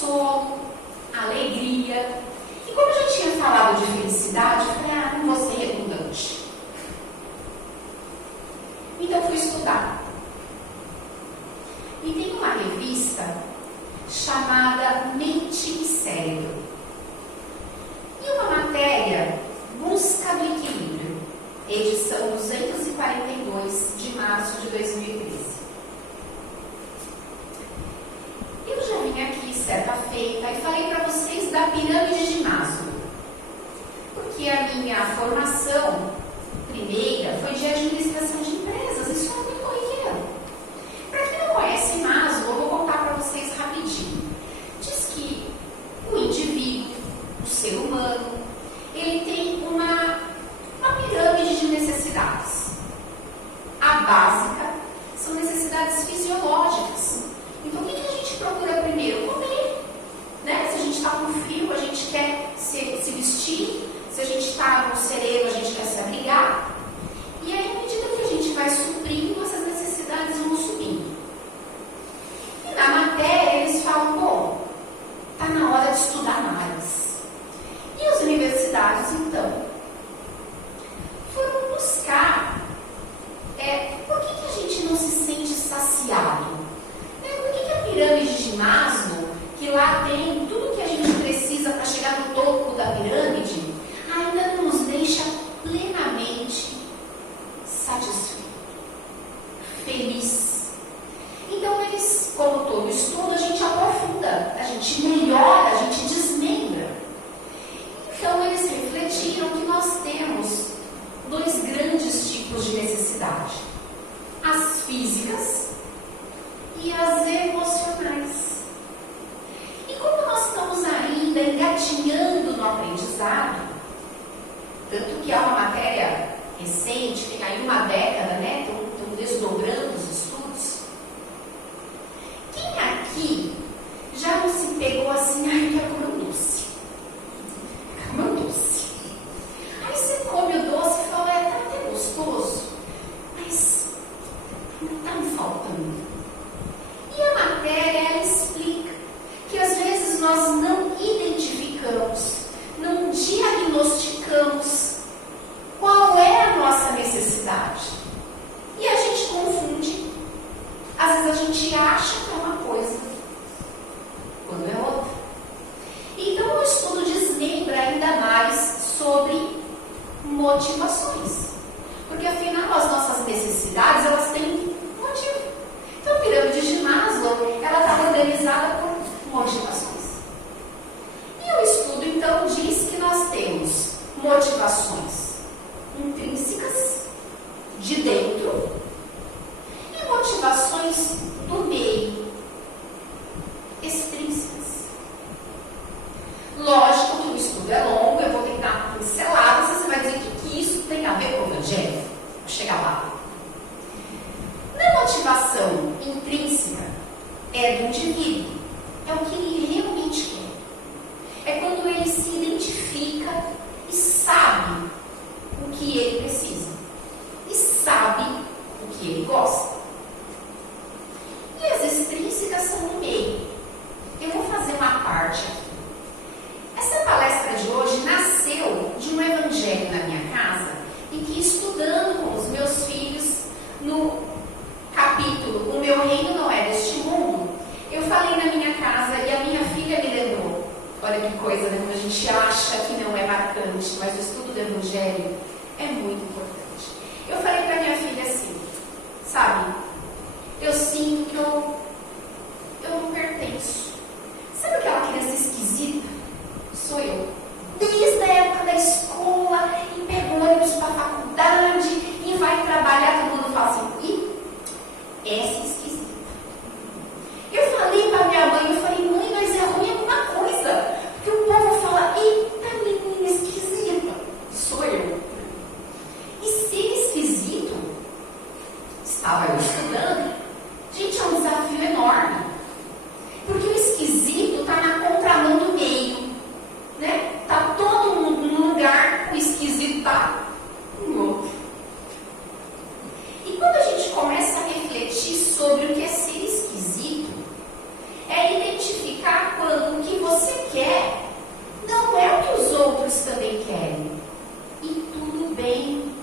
consolo, alegria. E como eu já tinha falado de felicidade, eu falei, não vou ser redundante. Então fui estudar. E tem uma revista chamada Mente e Cérebro. E uma matéria, Busca do Equilíbrio, edição 242 de março de 2013. Eu já vim aqui certa feita e falei para vocês da pirâmide de Maslow, porque a minha formação primeira foi de administração de empresas, isso é muito corriqueiro. Para quem não conhece Maslow, eu vou contar para vocês rapidinho. Diz que o indivíduo, o ser humano, ele tem uma pirâmide de necessidades. A básica são necessidades fisiológicas. Então, o que a gente procura primeiro? Comer. Né? Se a gente está com frio, a gente quer se vestir. Se a gente está no sereno, a gente quer se abrigar. E aí, à medida que a gente vai suprindo, essas necessidades vão subindo. E na matéria, eles falam, bom, está na hora de estudar mais. E as universidades, então, foram buscar por que a gente não se sente saciado? Por que a pirâmide de Maslow, que lá tem tudo que a gente precisa para chegar no topo da pirâmide, ainda não nos deixa plenamente satisfeito, feliz? Então eles, como todo estudo, a gente aprofunda, a gente melhora, a gente desmembra. Então eles refletiram que nós temos dois grandes tipos de necessidade: as físicas e as emocionais. E como nós estamos ainda engatinhando no aprendizado, tanto que há uma matéria recente, tem aí uma década, né? Estão desdobrando os estudos. Quem aqui já não se pegou assim, ai, quero comer um doce? Quero comer um doce. Aí você come o doce e fala, tá até gostoso, mas está me faltando. E a matéria, ela explica que às vezes nós não identificamos, não diagnosticamos qual é a nossa necessidade. E a gente confunde. Às vezes a gente acha que é uma coisa, quando é outra. Então o estudo desmembra ainda mais sobre motivações. Porque afinal as nossas necessidades, elas têm motivo. Então a pirâmide de Maslow, ela está organizada por motivações. E o estudo então diz que nós temos motivações intrínsecas, de dentro, e motivações do meio, extrínsecas. Lógico que o estudo é longo, eu vou tentar pincelar, você vai dizer que isso tem a ver com o evangelho. Vou chegar lá. Na motivação intrínseca é do indivíduo, é o que ele realmente quer. É quando ele se identifica e sabe o que ele precisa, e sabe o que ele gosta. E as extrínsecas são no meio. Eu vou fazer uma parte aqui. Essa palestra de hoje nasceu de um evangelho na minha casa, em que, estudando com os meus filhos no capítulo O Meu Reino Não É Deste Mundo, eu falei na minha casa e a minha filha me lembrou. Olha que coisa, né? Quando a gente acha que não é marcante, mas o estudo do evangelho é muito importante. Eu falei para minha filha assim, sabe, eu sinto que eu não pertenço. Sabe aquela criança esquisita? Sou eu. Desde a época da escola, e pega ônibus para a faculdade, e vai trabalhar, todo mundo fala assim, essa é esquisita. Eu falei para minha mãe, mãe, mas é ruim alguma coisa. Porque o povo fala, eita menina esquisita. Sou eu. E ser esquisito, estava eu estudando, gente, é um desafio você quer não é o que os outros também querem. E tudo bem.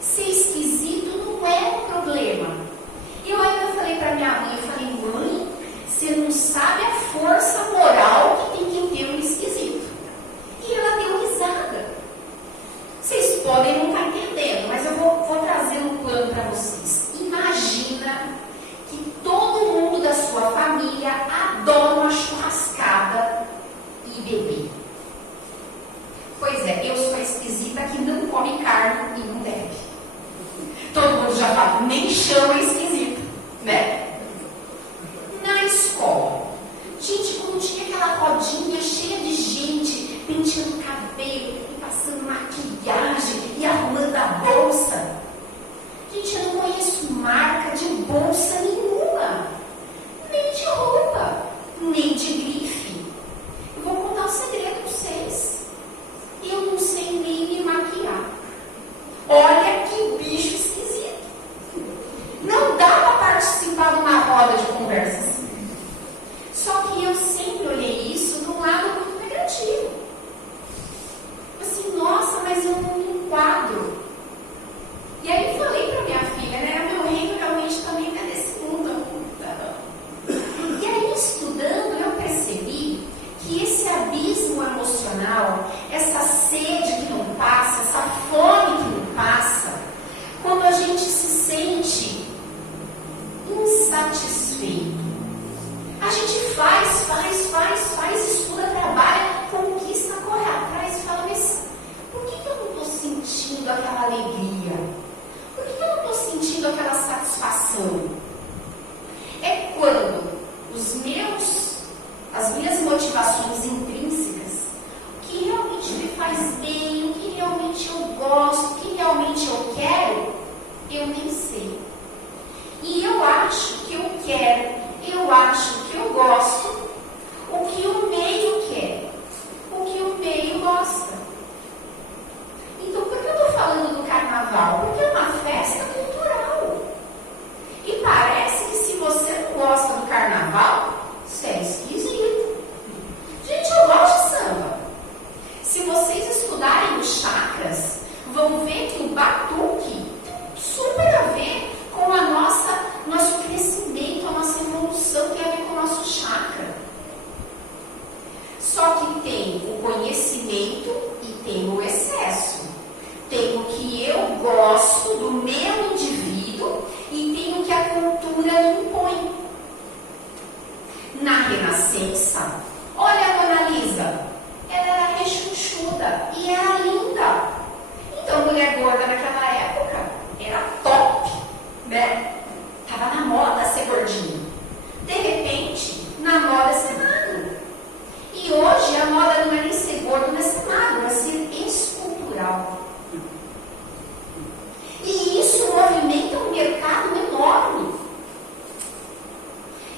Ser esquisito não é um problema. Eu ainda falei para minha mãe, eu falei, mãe, você não sabe a força moral que tem que ter um esquisito. E ela deu risada. Vocês podem não estar entendendo, mas eu vou trazer um plano para vocês. Imagina que todo mundo da sua família adora uma churrascada e beber. Pois é, eu sou a esquisita que não come carne e não deve. Todo mundo já fala, nem chama esquisita, né? Na escola, gente, quando tinha aquela rodinha cheia de gente penteando o cabelo e passando maquiagem e arrumando a bolsa. Gente, eu não conheço marca de bolsa nenhuma, nem de roupa, nem de grife. Eu vou contar um segredo para vocês. Eu não sei nem me maquiar. Olha que bicho esquisito. Não dá para participar de uma roda de conversas. Só que eu sempre olhei isso de um lado muito negativo. Assim, nossa, mas eu não me enquadro. E aí falei para minha filha, né? Meu reino realmente também não é desse mundo. E aí, estudando, eu percebi que esse abismo emocional, essa sede que não passa, essa fome que não passa, quando a gente se sente insatisfeito, a gente faz, estuda, trabalha, conquista, corre atrás e fala, mas por que eu não estou sentindo aquela alegria? Por que eu não estou sentindo aquela satisfação? É quando as minhas motivações intrínsecas, o que realmente me faz bem, o que realmente eu gosto, o que realmente eu quero, eu nem sei. E eu acho que eu quero, eu acho que eu gosto, o que o meio quer, o que o meio gosta. Então, por que eu estou falando do carnaval? Porque é uma festa cultural. E parece que se você não gosta do carnaval, você é esquisito. Gente, eu gosto de samba. Se vocês estudarem os chakras, vão ver que o batuque tem super a ver com nosso crescimento, a nossa evolução, tem a ver com o nosso chakra. Só que tem o conhecimento e tem o excesso. Tem o que eu gosto do meu indivíduo e tem o que a cultura impõe. Na Renascença, olha a Dona Lisa, ela era rechonchuda e era linda. Então, mulher gorda naquela época era top, né? Tava na moda ser gordinha. De repente, na moda é ser magro. E hoje a moda não é nem ser gordo, não é ser magro, é ser escultural. E isso movimenta um mercado enorme.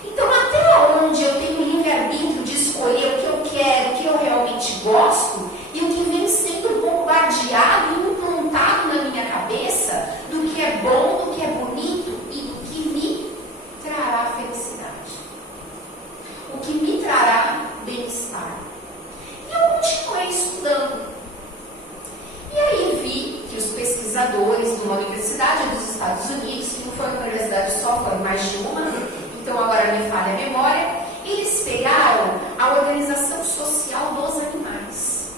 Então, até onde eu tenho livre-arbítrio de escolher o que eu quero, o que eu realmente gosto, e o que vem sendo bombardeado e implantado na minha cabeça, do que é bom, do que é bonito e do que me trará felicidade. O que me trará bem-estar. E eu continuei estudando. E aí vi que os pesquisadores de uma universidade dos Estados Unidos, que não foi uma universidade só, foram mais de uma, então agora me falha a memória, eles pegaram a organização social dos animais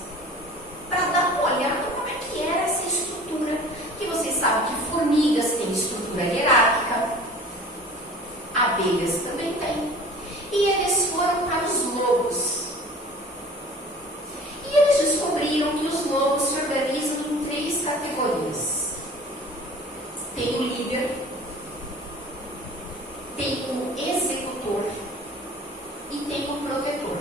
para dar uma olhada como é que era essa estrutura. Que vocês sabem que formigas têm estrutura hierárquica, abelhas também têm. E eles foram para os lobos. E eles descobriram que os lobos se organizam em 3 categorias. Tem o líder, tem o executor e tem o protetor.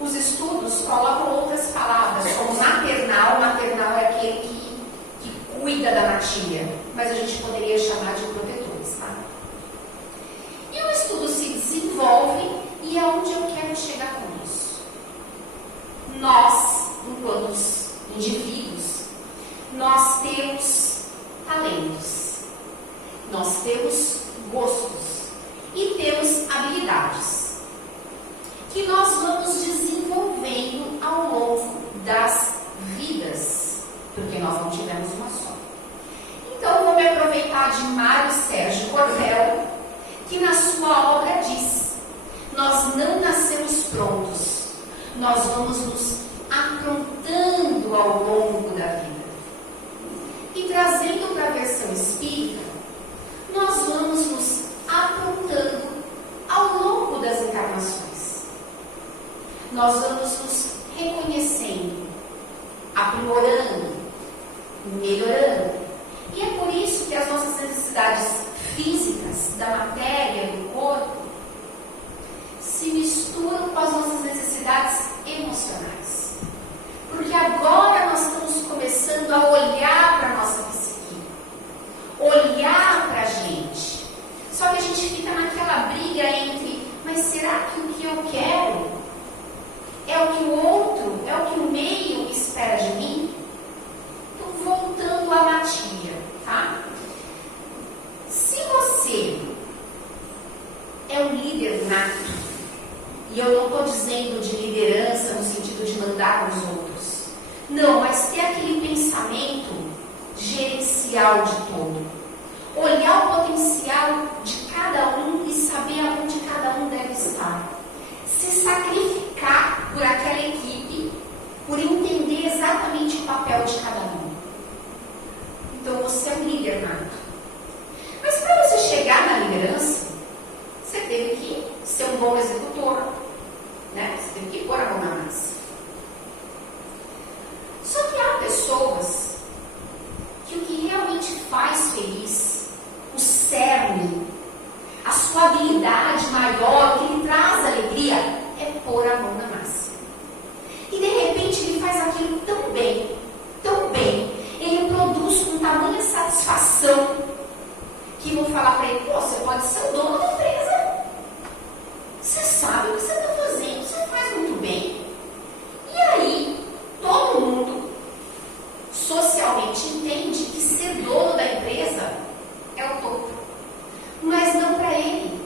Os estudos colocam outras palavras, como maternal. Maternal é aquele que cuida da matilha, mas a gente poderia chamar de protetores, tá? E o estudo se desenvolve e aonde eu quero chegar com isso? Nós, enquanto indivíduos, nós temos talentos, nós temos gostos e temos habilidades que nós vamos desenvolvendo ao longo das vidas, porque nós não tivemos uma só. Então, vou me aproveitar de Mário Sérgio Cortella, que na sua obra diz: nós não nascemos prontos, nós vamos nos aprontando ao longo da vida. E trazendo para a versão espírita, nós vamos nos aprontando ao longo das encarnações. Nós vamos nos reconhecendo, aprimorando, melhorando. E é por isso que as nossas necessidades físicas, da matéria, do corpo, se misturam com as nossas necessidades emocionais. Porque agora nós estamos começando a olhar para a nossa psique, olhar para a gente. Só que a gente fica naquela briga entre, mas será que o que eu quero é o que o outro, é o que o meio espera de mim? Então, voltando à matilha, tá? Se você é um líder nato, e eu não estou dizendo de liderança no sentido de mandar nos outros, não, mas ter aquele pensamento gerencial de todo, olhar o potencial de cada um e saber aonde cada um deve estar, se sacrificar por aquela equipe, por entender exatamente o papel de cada um. Então você é um líder nato. Mas para você chegar na liderança, você teve que ser um bom executor, né? Você teve que pôr a mão na massa. Só que há pessoas que o que realmente faz feliz, o cerne, a sua habilidade maior, o que lhe traz alegria, é pôr a mão na massa. E de repente ele faz aquilo tão bem, ele produz com tamanha satisfação, que vão falar para ele: pô, você pode ser o dono da empresa. Você sabe o que você está fazendo, você faz muito bem. E aí, todo mundo socialmente entende que ser dono da empresa é o topo. Mas não para ele,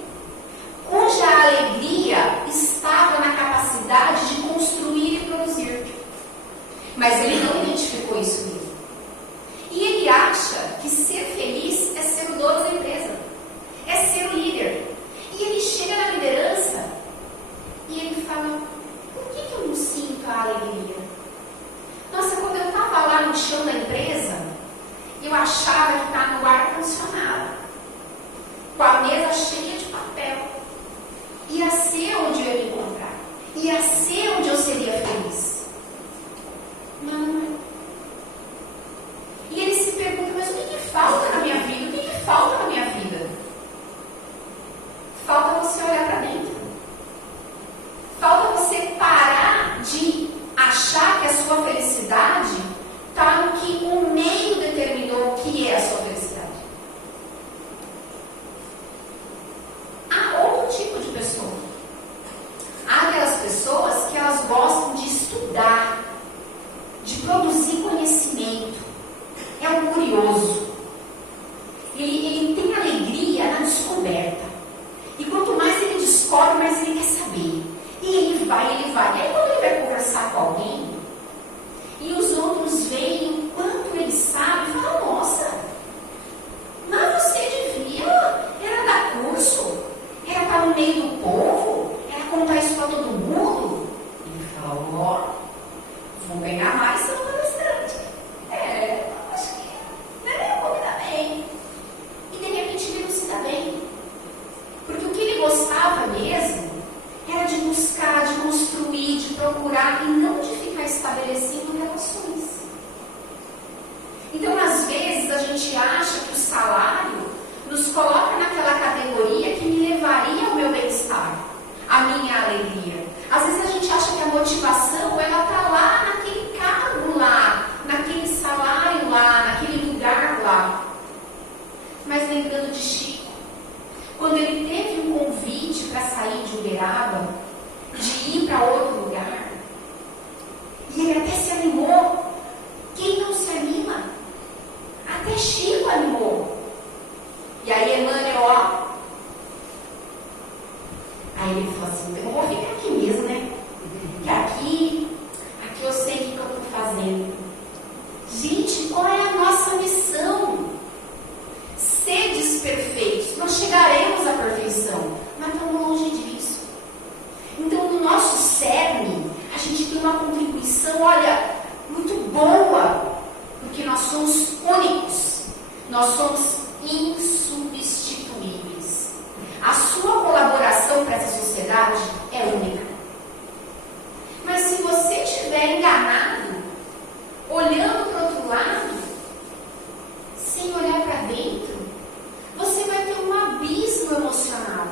cuja alegria estava na capacidade de construir e produzir. Mas ele não identificou isso mesmo. E ele acha que ser feliz é ser o dono da empresa, é ser o líder. E ele chega na liderança e ele fala: por que eu não sinto a alegria? Nossa, quando eu estava lá no chão da empresa, eu achava que estava no ar-condicionado, com a mesa cheia de papel. Ia ser onde eu ia me encontrar, ia ser onde eu seria feliz. Mas não é. E ele se pergunta: mas o que falta na minha vida? O que falta na minha vida? Falta você olhar para dentro. Falta você parar de achar que a sua felicidade está no que o meio determinou que é a sua felicidade. Há outro tipo de pessoa. Há aquelas pessoas que elas gostam de estudar, de produzir conhecimento. É um curioso. Ele tem alegria na descoberta. E quanto mais ele descobre, mais ele quer saber. E ele vai. E aí quando ele vai conversar com alguém, e os outros veem o quanto ele sabe, falam: nossa, mas você devia, era dar curso, era estar no meio do povo, era contar isso para todo mundo. Ele fala: ó, vou ganhar mais sendo palestrante. Acho que eu vou me dar bem. E de repente ele não se dá bem. Porque o que ele gostava mesmo era de buscar, de construir, de procurar, e não de ficar estabelecendo relações. Então, às vezes, a gente acha que o salário nos coloca naquela categoria que me levaria ao meu bem-estar, à minha alegria. Às vezes a gente acha que a motivação, ela está lá naquele cargo lá, naquele salário lá, naquele lugar lá. Mas lembrando de Chico, quando ele teve um convite para sair de Uberaba, de ir para outro lugar, e ele até se animou. Quem não se anima? Até Chico animou. E aí Emmanuel, Aí ele falou assim, eu vou ficar aqui mesmo, né? Que aqui eu sei o que eu estou fazendo. Gente, qual é a nossa missão? Sedes perfeitos. Nós chegaremos à perfeição, mas estamos longe disso. Então, no nosso cerne, a gente tem uma contribuição, olha, muito boa, porque nós somos únicos, nós somos insubstituíveis. A sua colaboração para essa sociedade é única. Mas se você estiver enganado, olhando para o outro lado, sem olhar para dentro, você vai ter um abismo emocional.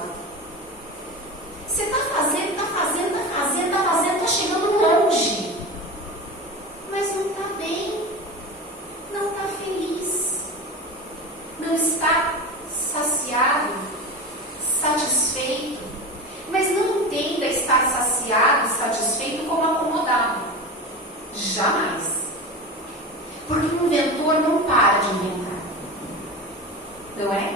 Você está fazendo, está chegando longe, mas não está bem, não está feliz, não está saciado, satisfeito. Mas não entenda estar saciado, satisfeito como acomodado. Jamais. Porque o inventor não para de inventar. Não é?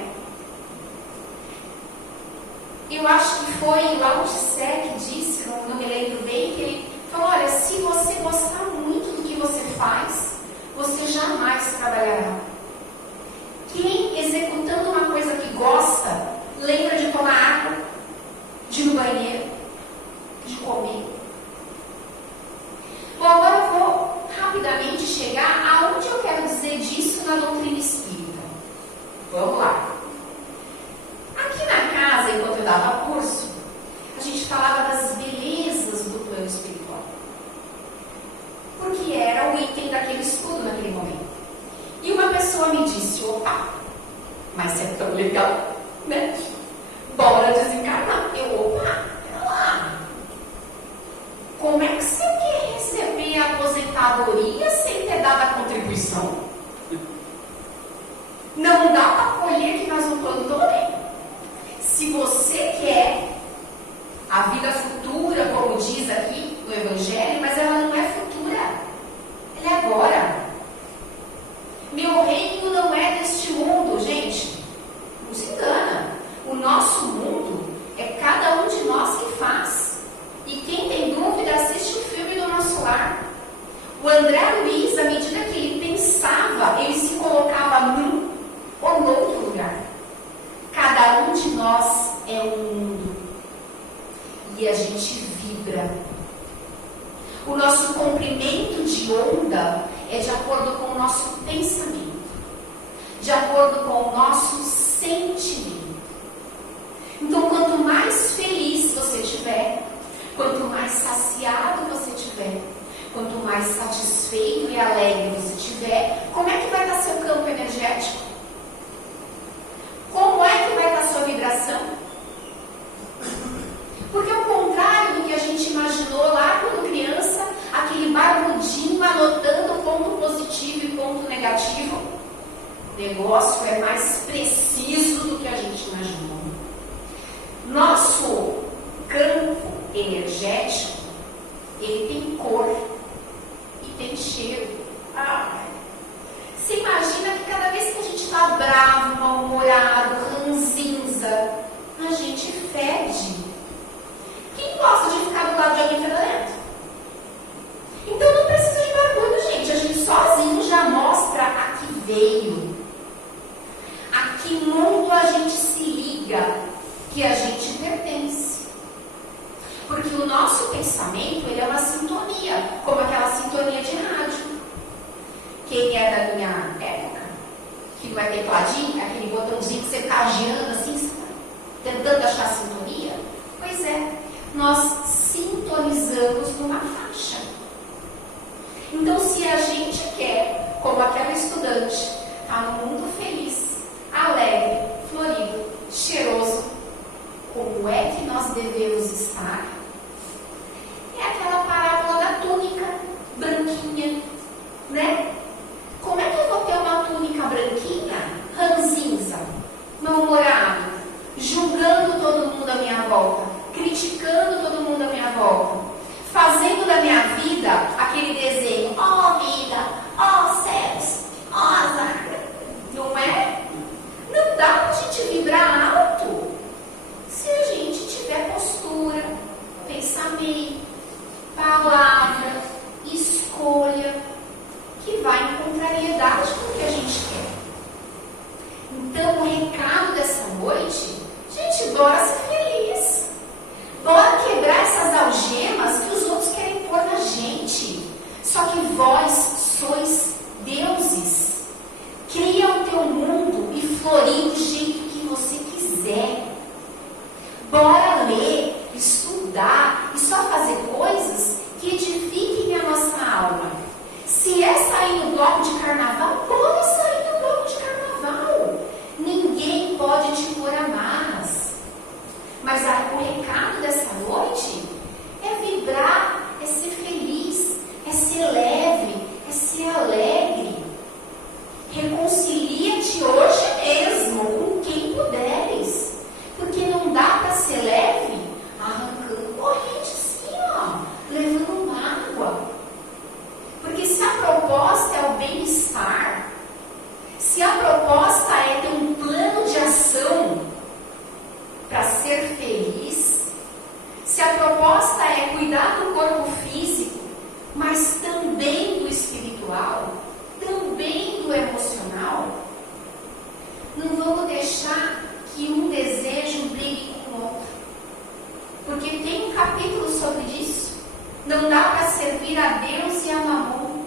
Eu acho que foi Lao Tse que disse, não me lembro bem, que ele falou, olha, se você gostar muito do que você faz, você jamais trabalhará. Quem executando uma coisa que gosta, lembra de tomar água, de ir no banheiro, de comer. Bom, agora eu vou rapidamente chegar aonde eu quero dizer disso na doutrina espírita. Vamos lá. Aqui na casa, enquanto eu dava curso, a gente falava das belezas do plano espiritual. Porque era o item daquele estudo naquele momento. E uma pessoa me disse, opa, mas é tão legal, né? Bora desencarnar. Opa, pera lá. Como é que você quer receber a aposentadoria sem ter dado a contribuição? Não dá para colher que nós não plantamos. Se você quer a vida futura, como diz aqui no Evangelho, mas ela não é futura, ela é agora. Meu reino não é deste mundo, gente. Não se engana. O nosso mundo é cada um de nós que faz. E quem tem dúvida, assiste o filme do Nosso Lar. O André Luiz, à medida que ele pensava, ele se colocava num ou no outro lugar. Cada um de nós é um mundo. E a gente vibra. O nosso comprimento de onda é de acordo com o nosso pensamento, de acordo com o nosso sentimento. Então, quanto mais feliz você estiver, quanto mais saciado você estiver, quanto mais satisfeito e alegre você estiver, como é que vai estar seu campo energético? Como é que vai estar sua vibração? Porque ao contrário do que a gente imaginou lá quando criança, aquele barbudinho anotando ponto positivo e ponto negativo, o negócio é mais preciso do que a gente imaginou. Nosso campo energético, ele tem cor e tem cheiro. Você imagina que cada vez que a gente está bravo, mal-humorado, ranzinza, a gente fede. Quem gosta de ficar do lado de alguém fedorento? Então não precisa de barulho, gente. A gente sozinho já mostra a que veio. A que mundo a gente se liga, que a gente pertence. Porque o nosso pensamento, ele é uma sintonia, como aquela sintonia de rádio. Quem é da minha época, que não é tecladinho, aquele botãozinho que você está girando assim, tentando achar a sintonia? Pois é, nós sintonizamos numa faixa. Então, se a gente quer, como aquela estudante, estar num mundo feliz, alegre, florido, cheiroso, como é que nós devemos estar? É aquela parábola da túnica branquinha, né? Como é que eu vou ter uma túnica branquinha, ranzinza, mal-humorado, julgando todo mundo à minha volta, criticando todo mundo à minha volta, fazendo da minha vida aquele desenho, ó vida, ó céus, ó azar, não é? Não dá pra gente vibrar alto se a gente tiver postura ler, estudar e só fazer coisas que edifiquem a nossa alma. Se é sair no bloco de carnaval, pode sair no bloco de carnaval. Ninguém pode te pôr amarras. Mas o recado dessa noite é vibrar, é ser feliz, é ser leve, é ser alegre. Reconcilia-te hoje mesmo com quem puderes. Porque não dá para ser leve arrancando corrente assim, ó, levando mágoa. Porque se a proposta é o bem-estar, se a proposta é ter um plano de ação para ser feliz, se a proposta é cuidar do corpo físico, mas também do espiritual, também do emocional, não vamos deixar que um desejo brigue com o outro. Porque tem um capítulo sobre isso. Não dá para servir a Deus e a Mamon.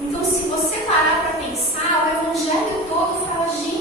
Então, se você parar para pensar, o Evangelho todo fala disso.